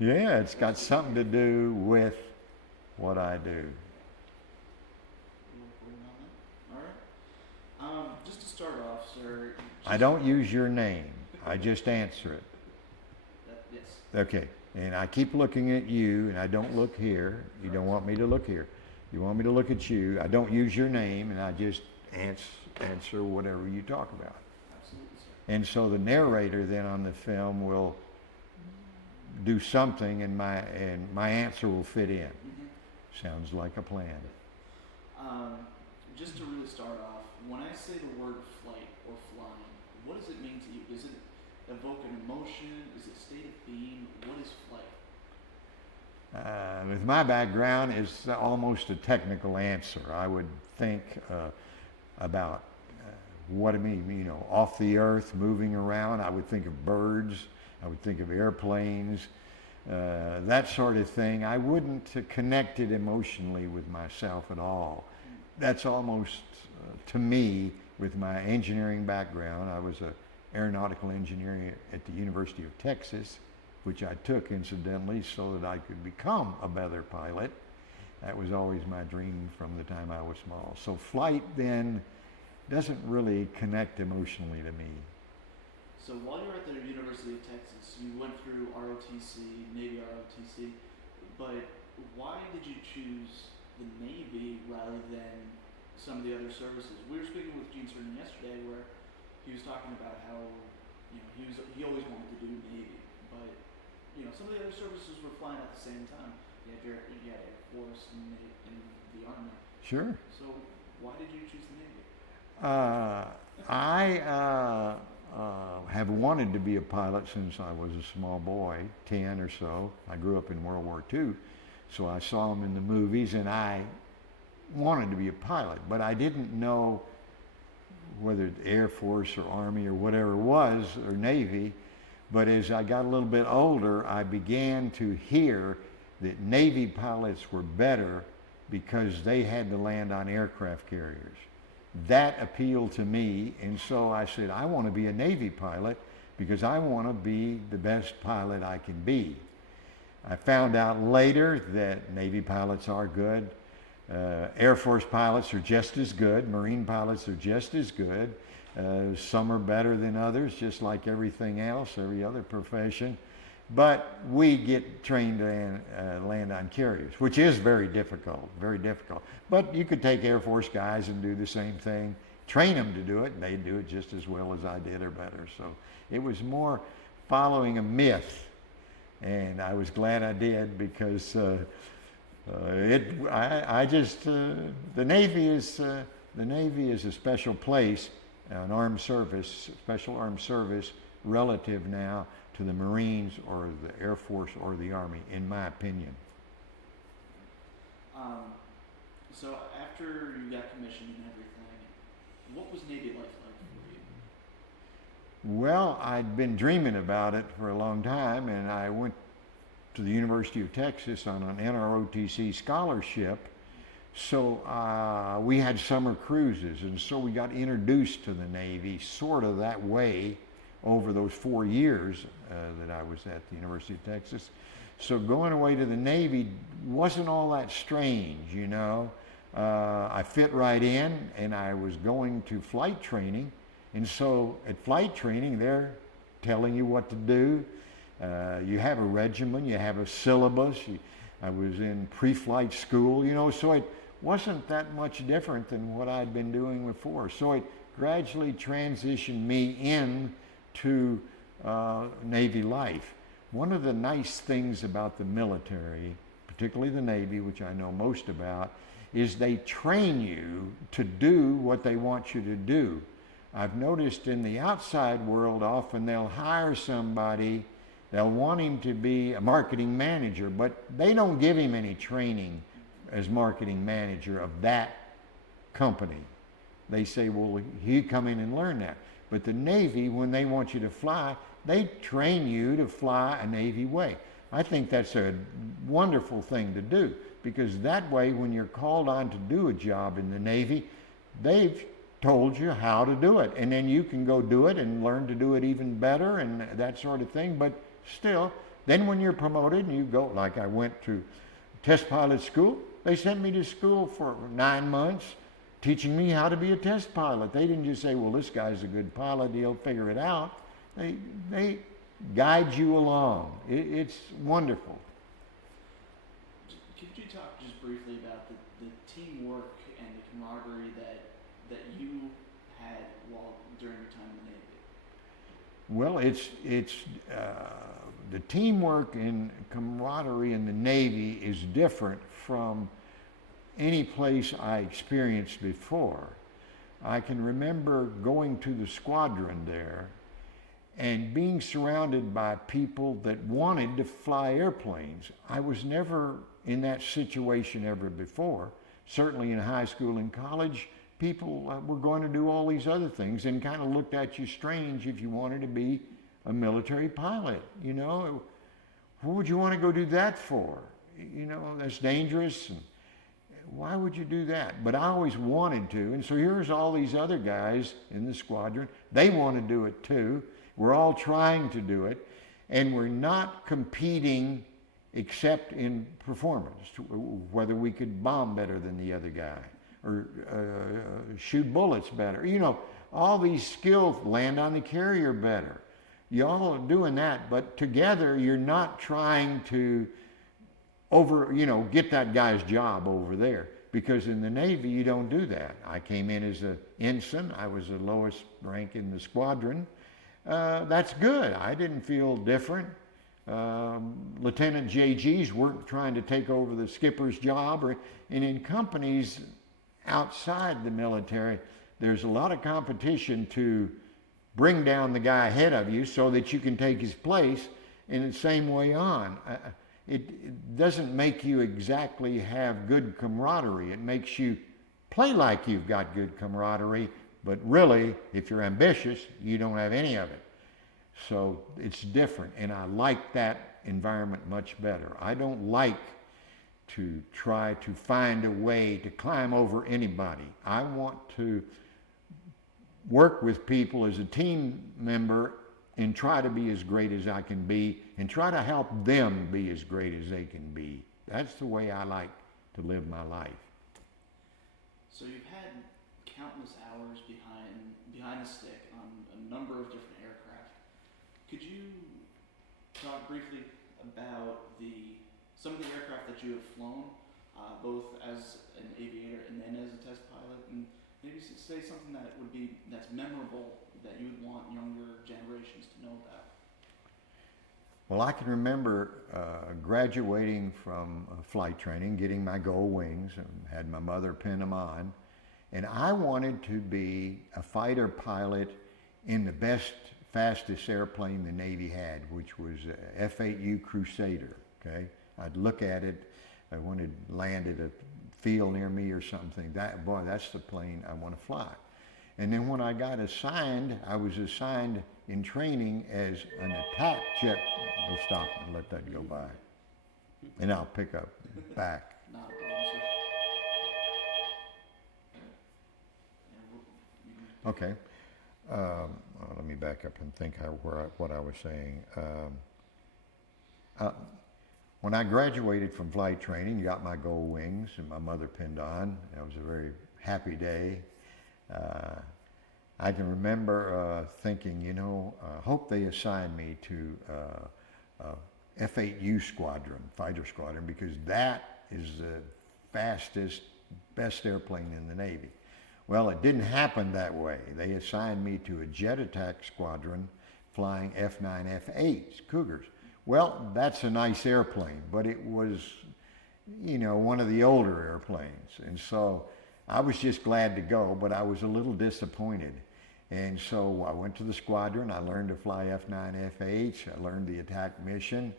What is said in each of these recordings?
Yeah, it's got something to do with what I do. All right. Just to start off, sir. I don't use your name. I just answer it. Yes. Okay. And I keep looking at you, and I don't look here. You don't want me to look here. You want me to look at you. I don't use your name, and I just answer whatever you talk about. Absolutely, sir. And so the narrator then on the film will do something, and my answer will fit in. Sounds like a plan. Just to really start off, when I say the word flight or flying, what does it mean to you? Does it evoke an emotion? Is it state of being? What is flight? With my background, it's almost a technical answer. I would think about what I mean, you know, off the earth, moving around. I would think of birds. I would think of airplanes, that sort of thing. I wouldn't connect it emotionally with myself at all. That's almost, to me, with my engineering background. I was an aeronautical engineer at the University of Texas, which I took incidentally so that I could become a better pilot. That was always my dream from the time I was small. So flight then doesn't really connect emotionally to me. So while you were at the University of Texas, you went through ROTC, Navy ROTC, but why did you choose the Navy rather than some of the other services? We were speaking with Gene Cernan yesterday where he was talking about how, you know, he always wanted to do Navy, but, you know, some of the other services were flying at the same time. You had Air Force and the Army. Sure. So why did you choose the Navy? I have wanted to be a pilot since I was a small boy, 10 or so. I grew up in World War II, so I saw them in the movies, and I wanted to be a pilot, but I didn't know whether it's Air Force or Army or whatever it was, or Navy. But as I got a little bit older, I began to hear that Navy pilots were better because they had to land on aircraft carriers. That appealed to me, and so I said, I want to be a Navy pilot because I want to be the best pilot I can be. I found out later that Navy pilots are good. Air Force pilots are just as good. Marine pilots are just as good. Some are better than others, just like everything else, every other profession. But we get trained to land on carriers, which is very difficult, very difficult. But you could take Air Force guys and do the same thing, train them to do it, and they'd do it just as well as I did or better. So it was more following a myth, and I was glad I did because the Navy is a special place, an armed service, special armed service, relative now to the Marines or the Air Force or the Army, in my opinion. So after you got commissioned and everything, what was Navy life like for you? Well, I'd been dreaming about it for a long time, and I went to the University of Texas on an NROTC scholarship. So we had summer cruises, and so we got introduced to the Navy sort of that way over those 4 years that I was at the University of Texas. So going away to the Navy wasn't all that strange, you know. I fit right in, and I was going to flight training, and so at flight training they're telling you what to do. You have a regimen, you have a syllabus. I was in pre-flight school, you know, so it wasn't that much different than what I'd been doing before. So it gradually transitioned me in to Navy life. One of the nice things about the military, particularly the Navy, which I know most about, is they train you to do what they want you to do. I've noticed in the outside world, often they'll hire somebody, they'll want him to be a marketing manager, but they don't give him any training as marketing manager of that company. They say, well, you come in and learn that. But the Navy, when they want you to fly, they train you to fly a Navy way. I think that's a wonderful thing to do, because that way when you're called on to do a job in the Navy, they've told you how to do it, and then you can go do it and learn to do it even better and that sort of thing. But still, Then when you're promoted and you go, like I went to test pilot school, they sent me to school for 9 months teaching me how to be a test pilot. They didn't just say, well, this guy's a good pilot, he'll figure it out. They guide you along. It's wonderful. Could you talk just briefly about the teamwork and the camaraderie that you had during your time in the Navy? Well, it's the teamwork and camaraderie in the Navy is different from any place I experienced before. I can remember going to the squadron there and being surrounded by people that wanted to fly airplanes. I was never in that situation ever before. Certainly in high school and college, people were going to do all these other things and kind of looked at you strange if you wanted to be a military pilot. You know, what would you want to go do that for? You know, that's dangerous. And why would you do that? But I always wanted to. And so here's all these other guys in the squadron. They want to do it too. We're all trying to do it. And we're not competing except in performance, whether we could bomb better than the other guy or shoot bullets better. You know, all these skills, land on the carrier better. You all are doing that, but together you're not trying to get that guy's job over there. Because in the Navy, you don't do that. I came in as an ensign. I was the lowest rank in the squadron. That's good. I didn't feel different. Lieutenant JGs weren't trying to take over the skipper's job. And in companies outside the military, there's a lot of competition to bring down the guy ahead of you so that you can take his place, in the same way on. It doesn't make you exactly have good camaraderie. It makes you play like you've got good camaraderie, but really, if you're ambitious, you don't have any of it. So it's different, and I like that environment much better. I don't like to try to find a way to climb over anybody. I want to work with people as a team member and try to be as great as I can be and try to help them be as great as they can be. That's the way I like to live my life. So you've had countless hours behind the stick on a number of different aircraft. Could you talk briefly about some of the aircraft that you have flown, both as an aviator and then as a test pilot, and maybe say something that's memorable that you would want younger generations to know about? Well, I can remember graduating from flight training, getting my gold wings, and had my mother pin them on. And I wanted to be a fighter pilot in the best, fastest airplane the Navy had, which was a F-8U Crusader, okay? I'd look at it when it landed a field near me or something. Boy, that's the plane I want to fly. And then when I got assigned, I was assigned in training as an attack jet. We'll stop and let that go by. And I'll pick up back. Not a problem, sir. Okay. Let me back up and think what I was saying. When I graduated from flight training, got my gold wings and my mother pinned on. That was a very happy day. I can remember thinking, I hope they assign me to F-8U squadron, fighter squadron, because that is the fastest, best airplane in the Navy. Well, it didn't happen that way. They assigned me to a jet attack squadron flying F-9 F-8s, Cougars. Well, that's a nice airplane, but it was, one of the older airplanes. And so I was just glad to go, but I was a little disappointed. And so I went to the squadron. I learned to fly F-9 F-8s. I learned the attack mission.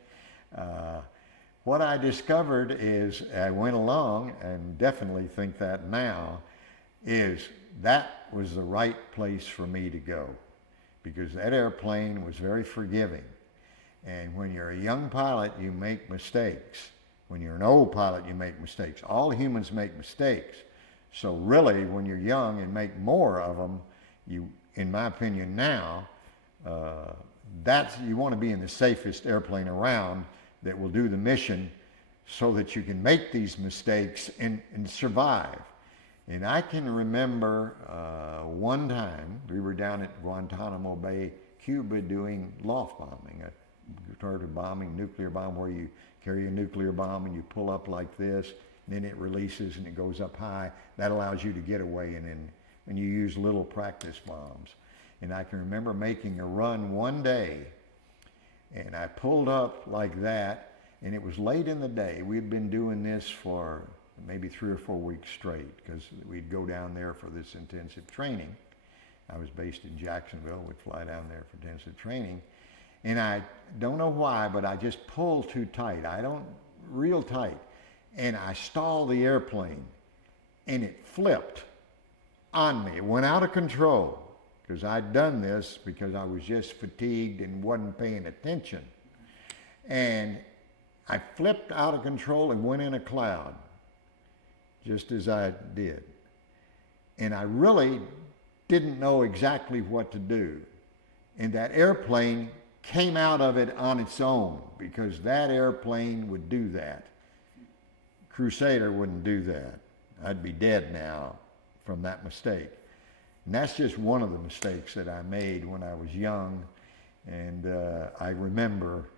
What I discovered is, I went along, and definitely think that now, is that was the right place for me to go, because that airplane was very forgiving. And when you're a young pilot, you make mistakes. When you're an old pilot, you make mistakes. All humans make mistakes. So really, when you're young and make more of them, you, in my opinion now, you want to be in the safest airplane around that will do the mission so that you can make these mistakes and survive. And I can remember one time we were down at Guantanamo Bay, Cuba, doing loft bombing, a target bombing, nuclear bomb, where you carry a nuclear bomb and you pull up like this, and then it releases and it goes up high. That allows you to get away, and you use little practice bombs. And I can remember making a run one day, and I pulled up like that, and it was late in the day. We had been doing this for maybe 3 or 4 weeks straight, because we'd go down there for this intensive training. I was based in Jacksonville. We'd fly down there for intensive training. And I don't know why, but I just pulled too tight. Real tight. And I stalled the airplane, and it flipped on me. It went out of control, because I'd done this because I was just fatigued and wasn't paying attention. And I flipped out of control and went in a cloud, just as I did. And I really didn't know exactly what to do. And that airplane came out of it on its own, because that airplane would do that. Crusader wouldn't do that. I'd be dead now from that mistake. And that's just one of the mistakes that I made when I was young. And I remember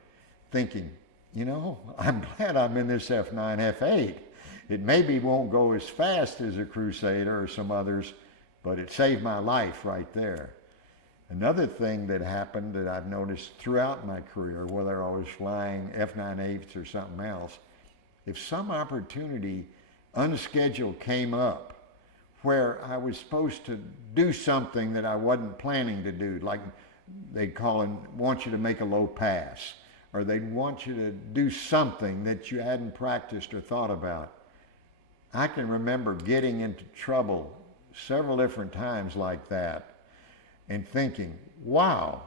thinking, you know, I'm glad I'm in this F9, F8. It maybe won't go as fast as a Crusader or some others, but it saved my life right there. Another thing that happened that I've noticed throughout my career, whether I was flying F9/8s or something else, if some opportunity unscheduled came up where I was supposed to do something that I wasn't planning to do, like they'd want you to make a low pass, or they'd want you to do something that you hadn't practiced or thought about. I can remember getting into trouble several different times like that and thinking, wow,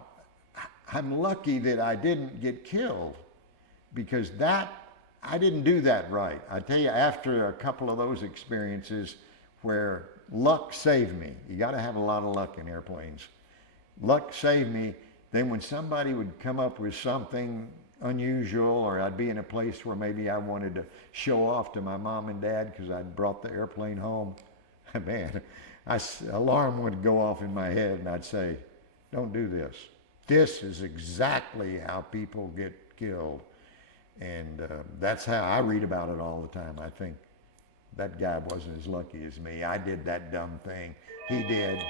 I'm lucky that I didn't get killed, because I didn't do that right. I tell you, after a couple of those experiences where luck saved me, you got to have a lot of luck in airplanes. Luck saved me. Then when somebody would come up with something unusual, or I'd be in a place where maybe I wanted to show off to my mom and dad because I'd brought the airplane home, man, alarm would go off in my head, and I'd say, don't do this. This is exactly how people get killed. And that's how I read about it all the time. I think that guy wasn't as lucky as me. I did that dumb thing. He did.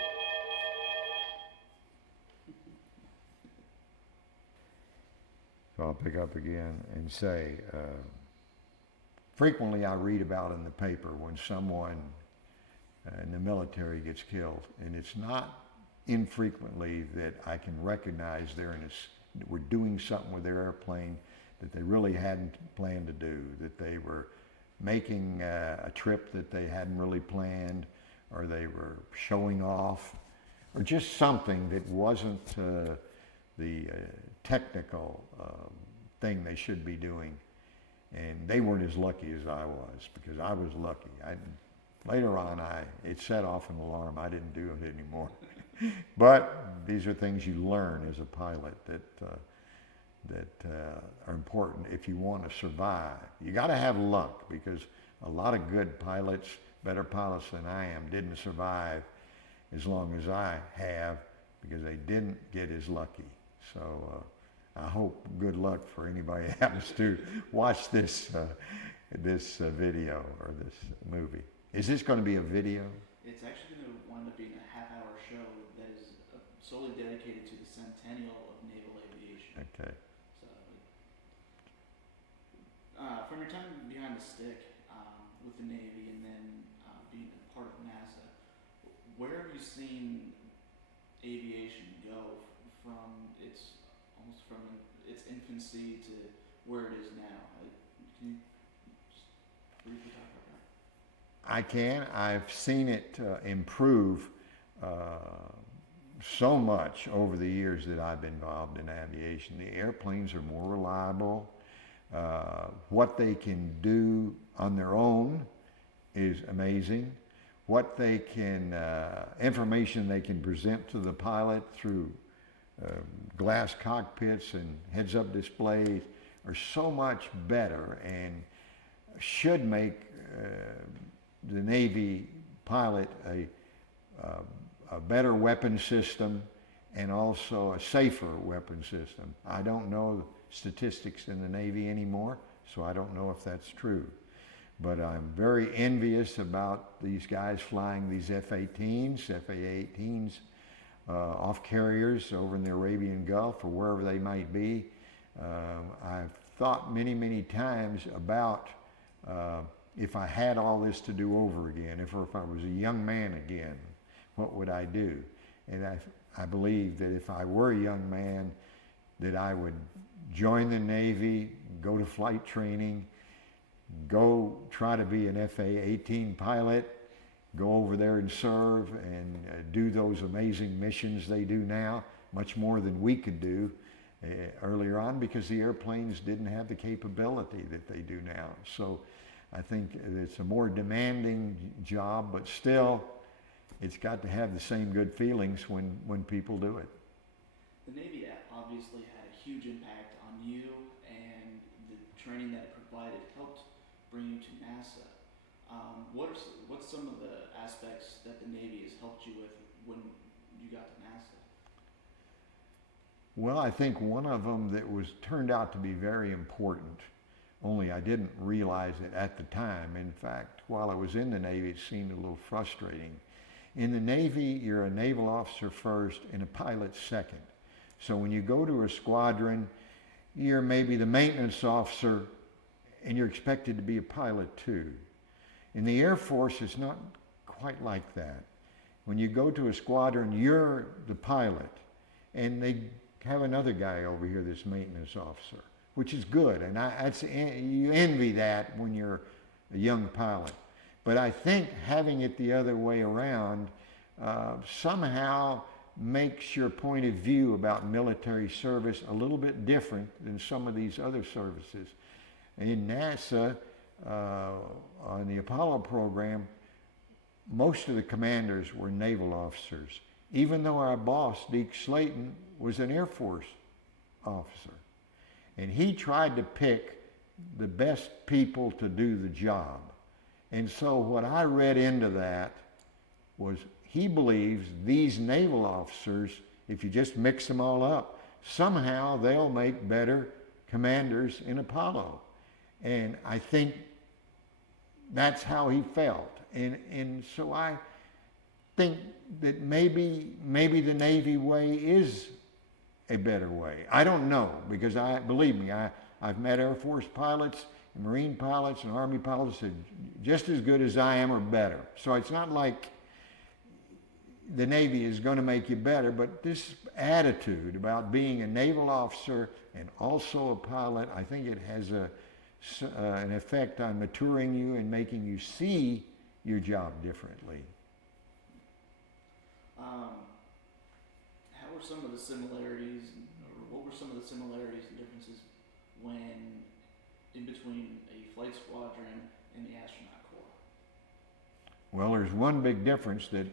So I'll pick up again and say, frequently I read about in the paper when someone in the military gets killed, and it's not infrequently that I can recognize we're doing something with their airplane that they really hadn't planned to do, that they were making a trip that they hadn't really planned, or they were showing off, or just something that wasn't the technical thing they should be doing. And they weren't as lucky as I was, because I was lucky. Later on, it set off an alarm. I didn't do it anymore. But these are things you learn as a pilot that are important if you want to survive. You got to have luck, because a lot of good pilots, better pilots than I am, didn't survive as long as I have, because they didn't get as lucky. So I hope good luck for anybody that happens to watch this video or this movie. Is this going to be a video? It's actually going to wind up being a half-hour show that is solely dedicated to the centennial of naval aviation. Okay. So, from your time behind the stick with the Navy, and then being a part of NASA, where have you seen aviation go from its infancy to where it is now? Can you just briefly talk about that? I can. I've seen it improve so much over the years that I've been involved in aviation. The airplanes are more reliable. What they can do on their own is amazing. What they can, information they can present to the pilot through glass cockpits and heads-up displays are so much better and should make the Navy pilot a better weapon system and also a safer weapon system. I don't know statistics in the Navy anymore, so I don't know if that's true. But I'm very envious about these guys flying these F-18s, FA-18s, off carriers over in the Arabian Gulf or wherever they might be. I've thought many, many times about if I had all this to do over again, if I was a young man again, what would I do? And I believe that if I were a young man, that I would join the Navy, go to flight training, go try to be an FA-18 pilot, go over there and serve and do those amazing missions they do now, much more than we could do earlier on, because the airplanes didn't have the capability that they do now. So I think it's a more demanding job, but still it's got to have the same good feelings when people do it. The Navy obviously had a huge impact on you, and the training that it provided helped bring you to NASA. What's some of the aspects that the Navy has helped you with when you got to NASA? Well, I think one of them that turned out to be very important, only I didn't realize it at the time. In fact, while I was in the Navy, it seemed a little frustrating. In the Navy, you're a naval officer first and a pilot second. So when you go to a squadron, you're maybe the maintenance officer and you're expected to be a pilot too. In the Air Force, it's not quite like that. When you go to a squadron, you're the pilot, and they have another guy over here that's maintenance officer, which is good, and you envy that when you're a young pilot. But I think having it the other way around somehow makes your point of view about military service a little bit different than some of these other services. In NASA, on the Apollo program, most of the commanders were naval officers, even though our boss, Deke Slayton, was an Air Force officer. And he tried to pick the best people to do the job. And so what I read into that was he believes these naval officers, if you just mix them all up, somehow they'll make better commanders in Apollo. And I think that's how he felt. And so I think that maybe the Navy way is a better way. I don't know, because believe me, I've met Air Force pilots, and Marine pilots, and Army pilots that are just as good as I am or better. So it's not like the Navy is going to make you better, but this attitude about being a naval officer and also a pilot, I think it has an effect on maturing you and making you see your job differently. How were some of the similarities, or what were some of the similarities and differences in between a flight squadron and the astronaut corps? Well, there's one big difference that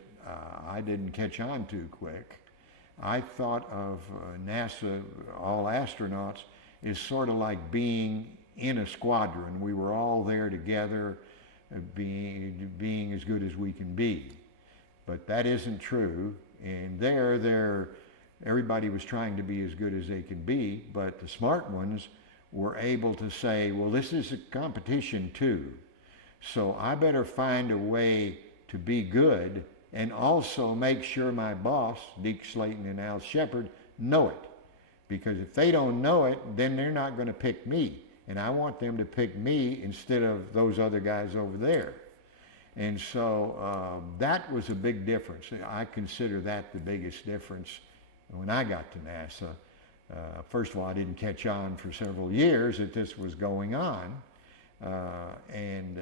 I didn't catch on to quick. I thought of NASA, all astronauts, is sort of like being in a squadron. We were all there together, being as good as we can be. But that isn't true. And everybody was trying to be as good as they could be, but the smart ones were able to say, well, this is a competition too. So I better find a way to be good and also make sure my boss, Deke Slayton and Al Shepard, know it. Because if they don't know it, then they're not going to pick me. And I want them to pick me instead of those other guys over there. And so that was a big difference. I consider that the biggest difference when I got to NASA. First of all, I didn't catch on for several years that this was going on. And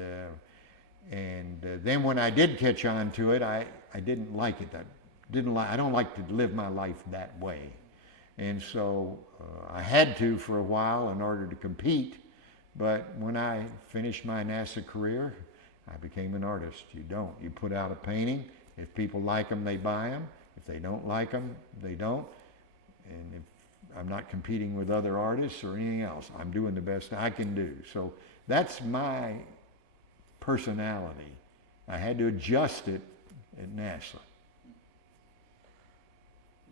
then when I did catch on to it, I didn't like it. I don't like to live my life that way. And so I had to for a while in order to compete. But when I finished my NASA career, I became an artist. You don't. You put out a painting. If people like them, they buy them. If they don't like them, they don't. and if I'm not competing with other artists or anything else, I'm doing the best I can do. So that's my personality. I had to adjust it at NASA.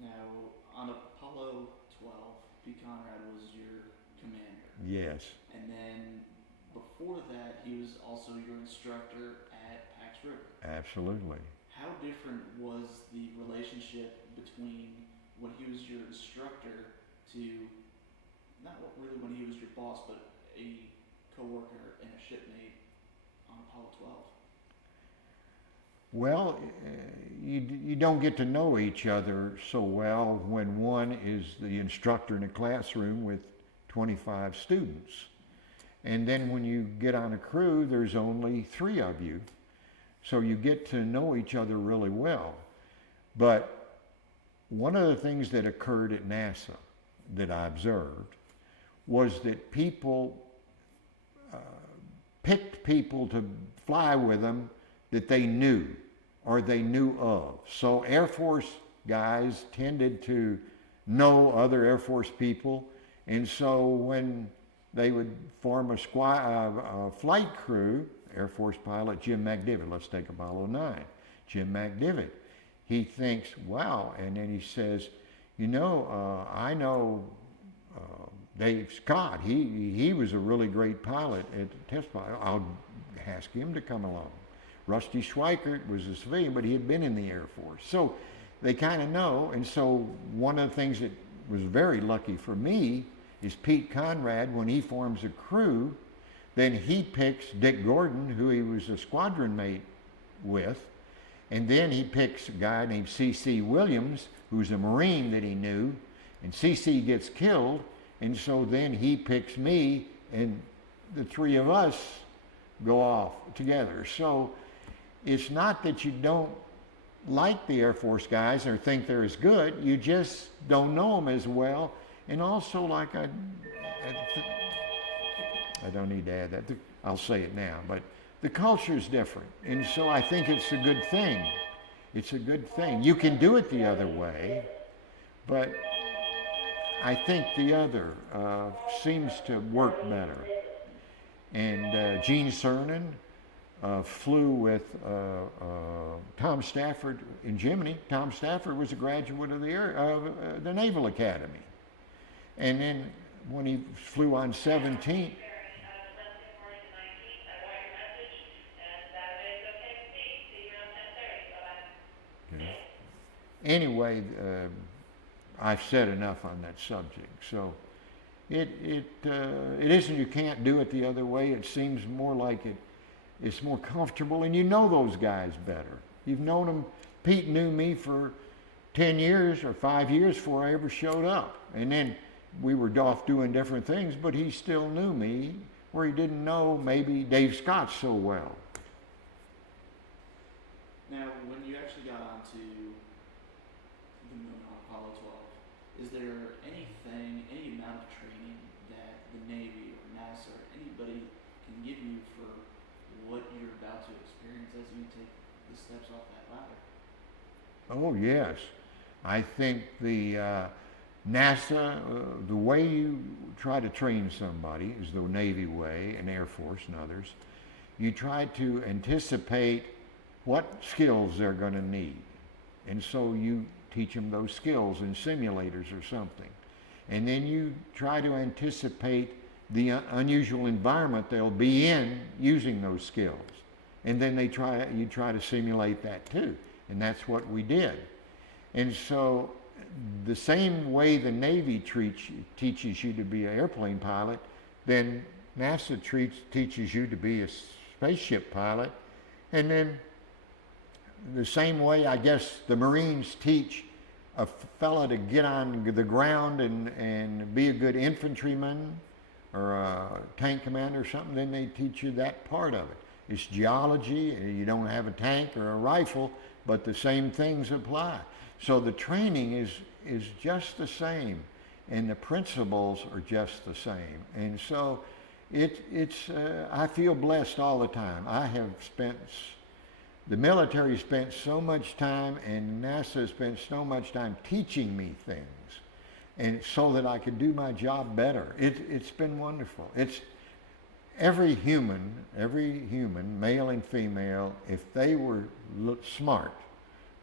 Now, on Apollo 12, Pete Conrad was your commander. Yes. And then before that, he was also your instructor at Pax River. Absolutely. How different was the relationship between when he was your instructor to, not really when he was your boss, but a coworker and a shipmate on Apollo 12? Well, you don't get to know each other so well when one is the instructor in a classroom with 25 students. And then when you get on a crew, there's only 3 of you. So you get to know each other really well. But one of the things that occurred at NASA that I observed was that people picked people to fly with them that they knew or they knew of. So Air Force guys tended to know other Air Force people, and so when they would form a flight crew, Air Force pilot Jim McDivitt, let's take Apollo 9, Jim McDivitt, he thinks, wow, and then he says, you know, I know Dave Scott, he was a really great pilot at the test pilot. I'll ask him to come along. Rusty Schweikert was a civilian, but he had been in the Air Force. So they kind of know, and so one of the things that was very lucky for me is Pete Conrad, when he forms a crew, then he picks Dick Gordon, who he was a squadron mate with, and then he picks a guy named C.C. Williams, who's a Marine that he knew, and C.C. gets killed, and so then he picks me, and the 3 of us go off together. So it's not that you don't like the Air Force guys or think they're as good, you just don't know them as well. And also, like I don't need to add that, I'll say it now, but the culture is different. And so I think it's a good thing. It's a good thing. You can do it the other way, but I think the other seems to work better. And Gene Cernan flew with Tom Stafford in Gemini. Tom Stafford was a graduate of the Naval Academy. And then when he flew on 17, okay. Anyway, I've said enough on that subject. So it isn't you can't do it the other way. It seems more like it's more comfortable, and you know those guys better. You've known them. Pete knew me for 10 years or 5 years before I ever showed up. And then we were off doing different things, but he still knew me where he didn't know maybe Dave Scott so well. Now, when you actually got onto the moon on Apollo 12, is there anything, any amount of training that the Navy or NASA or anybody can give you for what you're about to experience as you take the steps off that ladder? Oh, yes. I think the NASA, the way you try to train somebody is the Navy way, and Air Force and others. You try to anticipate what skills they're going to need. And so you teach them those skills in simulators or something. And then you try to anticipate the unusual environment they'll be in using those skills. And then you try to simulate that too. And that's what we did. And so the same way the Navy teaches you to be an airplane pilot, then NASA teaches you to be a spaceship pilot. And then the same way, I guess, the Marines teach a fella to get on the ground and be a good infantryman or a tank commander or something, then they teach you that part of it. It's geology, you don't have a tank or a rifle, but the same things apply. So the training is just the same, and the principles are just the same. And so I feel blessed all the time. The military spent so much time, and NASA spent so much time teaching me things. and so that I could do my job better. It's been wonderful. It's every human, male and female, if they were smart,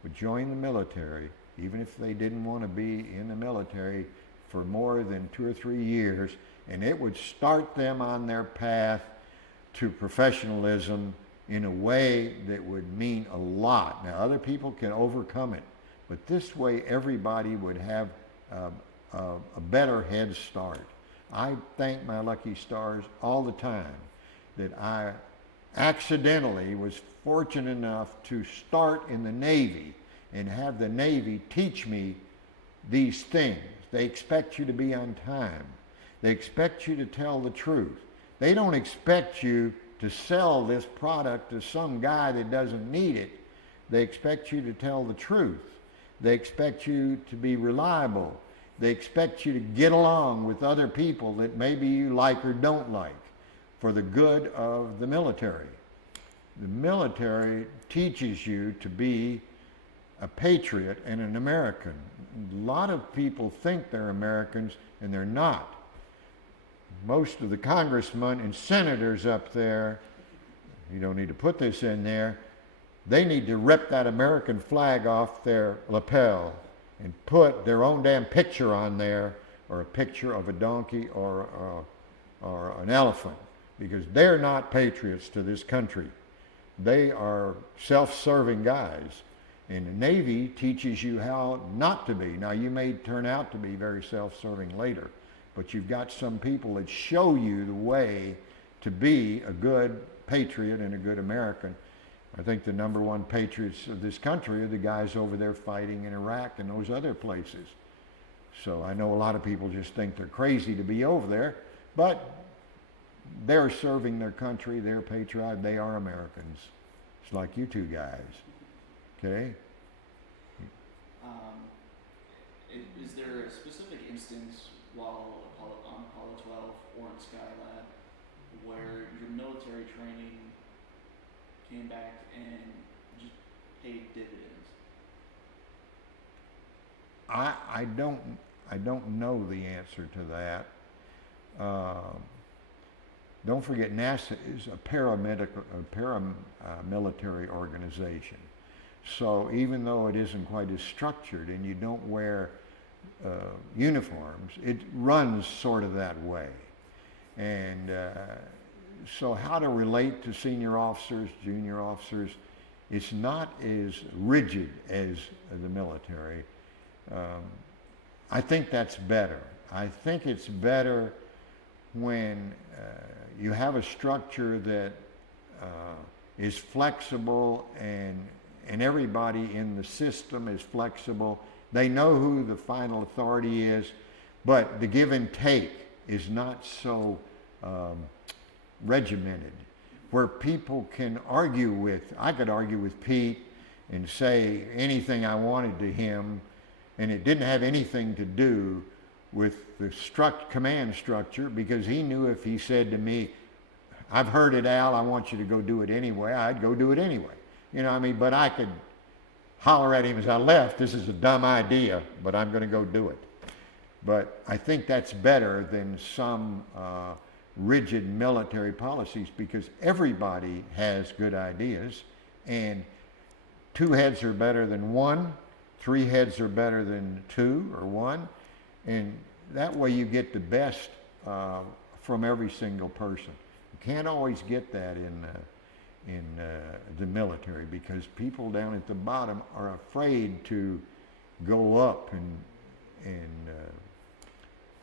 would join the military, even if they didn't want to be in the military for more than 2 or 3 years, and it would start them on their path to professionalism in a way that would mean a lot. Now, other people can overcome it, but this way everybody would have a better head start. I thank my lucky stars all the time that I accidentally was fortunate enough to start in the Navy and have the Navy teach me these things. They expect you to be on time. They expect you to tell the truth. They don't expect you to sell this product to some guy that doesn't need it. They expect you to tell the truth. They expect you to be reliable. They expect you to get along with other people that maybe you like or don't like for the good of the military. The military teaches you to be a patriot and an American. A lot of people think they're Americans and they're not. Most of the congressmen and senators up there, you don't need to put this in there, they need to rip that American flag off their lapel and put their own damn picture on there, or a picture of a donkey or an elephant, because they're not patriots to this country. They are self-serving guys. And the Navy teaches you how not to be. Now, you may turn out to be very self-serving later, but you've got some people that show you the way to be a good patriot and a good American. I think the number one patriots of this country are the guys over there fighting in Iraq and those other places. So I know a lot of people just think they're crazy to be over there, but they're serving their country, they're patriotic, they are Americans. It's like you two guys. Okay? Is there a specific instance while on Apollo 12 or in Skylab where your military training came back and just paid dividends? I don't know the answer to that. Don't forget, NASA is a paramilitary organization. So even though it isn't quite as structured and you don't wear uniforms, it runs sort of that way. And so how to relate to senior officers, junior officers, it's not as rigid as the military. I think that's better. I think it's better when you have a structure that is flexible and everybody in the system is flexible. They know who the final authority is, but the give and take is not so regimented, where people can argue with. I could argue with Pete and say anything I wanted to him, and it didn't have anything to do with the command structure, because he knew if he said to me, "I've heard it, Al, I want you to go do it anyway," I'd go do it anyway. You know what I mean? But I could holler at him as I left, "This is a dumb idea, but I'm going to go do it." But I think that's better than some rigid military policies, because everybody has good ideas, and 2 heads are better than 1, 3 heads are better than 2 or 1, and that way you get the best from every single person. You can't always get that in the military, because people down at the bottom are afraid to go up and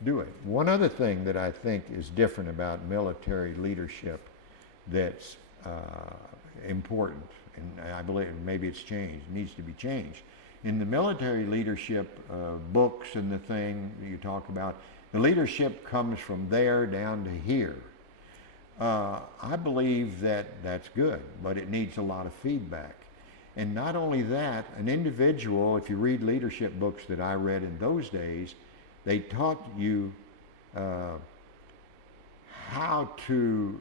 do it. One other thing that I think is different about military leadership that's important, and I believe maybe it's changed, needs to be changed. In the military leadership books and the thing that you talk about, the leadership comes from there down to here. I believe that that's good, but it needs a lot of feedback. And not only that, an individual, if you read leadership books that I read in those days, they taught you how to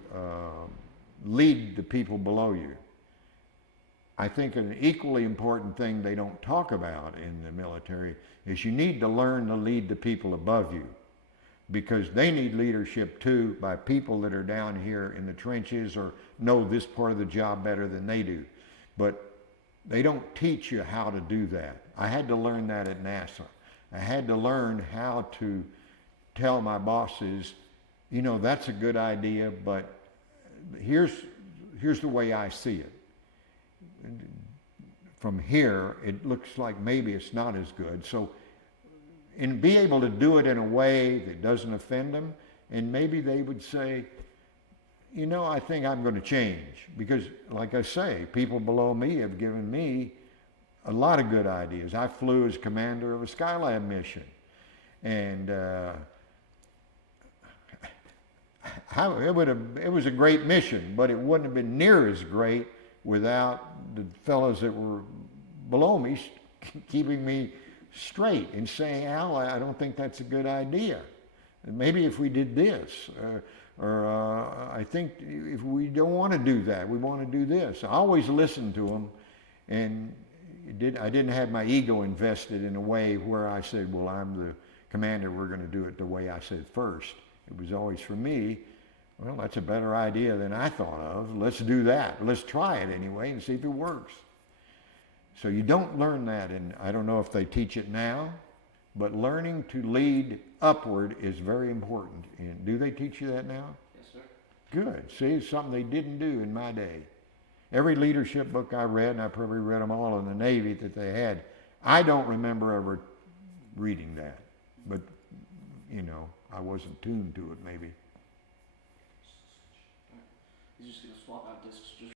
lead the people below you. I think an equally important thing they don't talk about in the military is you need to learn to lead the people above you, because they need leadership too by people that are down here in the trenches or know this part of the job better than they do. But they don't teach you how to do that. I had to learn that at NASA. I had to learn how to tell my bosses, you know, that's a good idea, but here's the way I see it. From here, it looks like maybe it's not as good. So, and be able to do it in a way that doesn't offend them, and maybe they would say, you know, I think I'm going to change. Because, like I say, people below me have given me a lot of good ideas. I flew as commander of a Skylab mission. And it was a great mission, but it wouldn't have been near as great without the fellows that were below me keeping me straight and saying, Al, I don't think that's a good idea. Maybe if we did this, I think if we don't want to do that, we want to do this. I always listened to them, and I didn't have my ego invested in a way where I said, well, I'm the commander, we're going to do it the way I said first. It was always for me, well, that's a better idea than I thought of. Let's do that. Let's try it anyway and see if it works. So you don't learn that, and I don't know if they teach it now, but learning to lead upward is very important. And do they teach you that now? Yes, sir. Good. See, it's something they didn't do in my day. Every leadership book I read, and I probably read them all in the Navy that they had, I don't remember ever reading that. But, you know, I wasn't tuned to it maybe. He's just going to swap out discs just